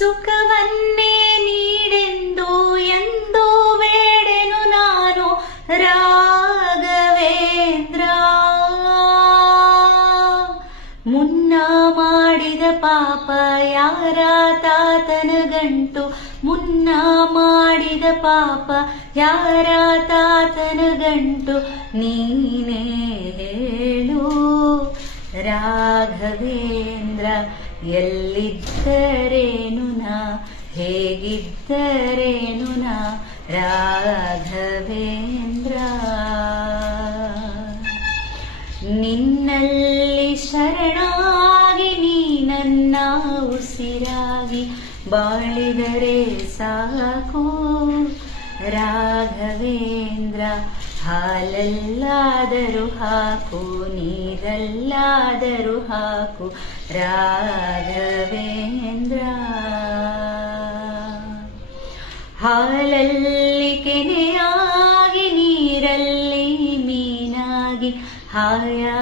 ಸುಖವನ್ನೇ ನೀಡೆಂದು ಎಂದು ಬೇಡೆನು ನಾನು ರಾಘವೇಂದ್ರ. ಮುನ್ನ ಮಾಡಿದ ಪಾಪ ಯಾರ ತಾತನ ಗಂಟು, ಮುನ್ನ ಮಾಡಿದ ಪಾಪ ಯಾರ ತಾತನ ಗಂಟು, ನೀನೇ ಹೇಳು ರಾಘವೇಂದ್ರ. ಎಲ್ಲಿದ್ದರೇನು ನಾ, ಹೇಗಿದ್ದರೇನು ನಾ ರಾಘವೇಂದ್ರ. ನಿನ್ನಲ್ಲಿ ಶರಣಾಗಿ ನೀ ನನ್ನ ಉಸಿರಾಗಿ ಬಾಳಿದರೆ ಸಾಕು ರಾಘವೇಂದ್ರ. ಹಾಲಲ್ಲಾದರೂ ಹಾಕು, ನೀರಲ್ಲಾದರೂ ಹಾಕು ರಾಘವೇಂದ್ರ. ಹಾಲಲ್ಲಿ ಕೆನೆಯಾಗಿ, ನೀರಲ್ಲಿ ಮೀನಾಗಿ ಹಾಯಾಗಿರುವೆ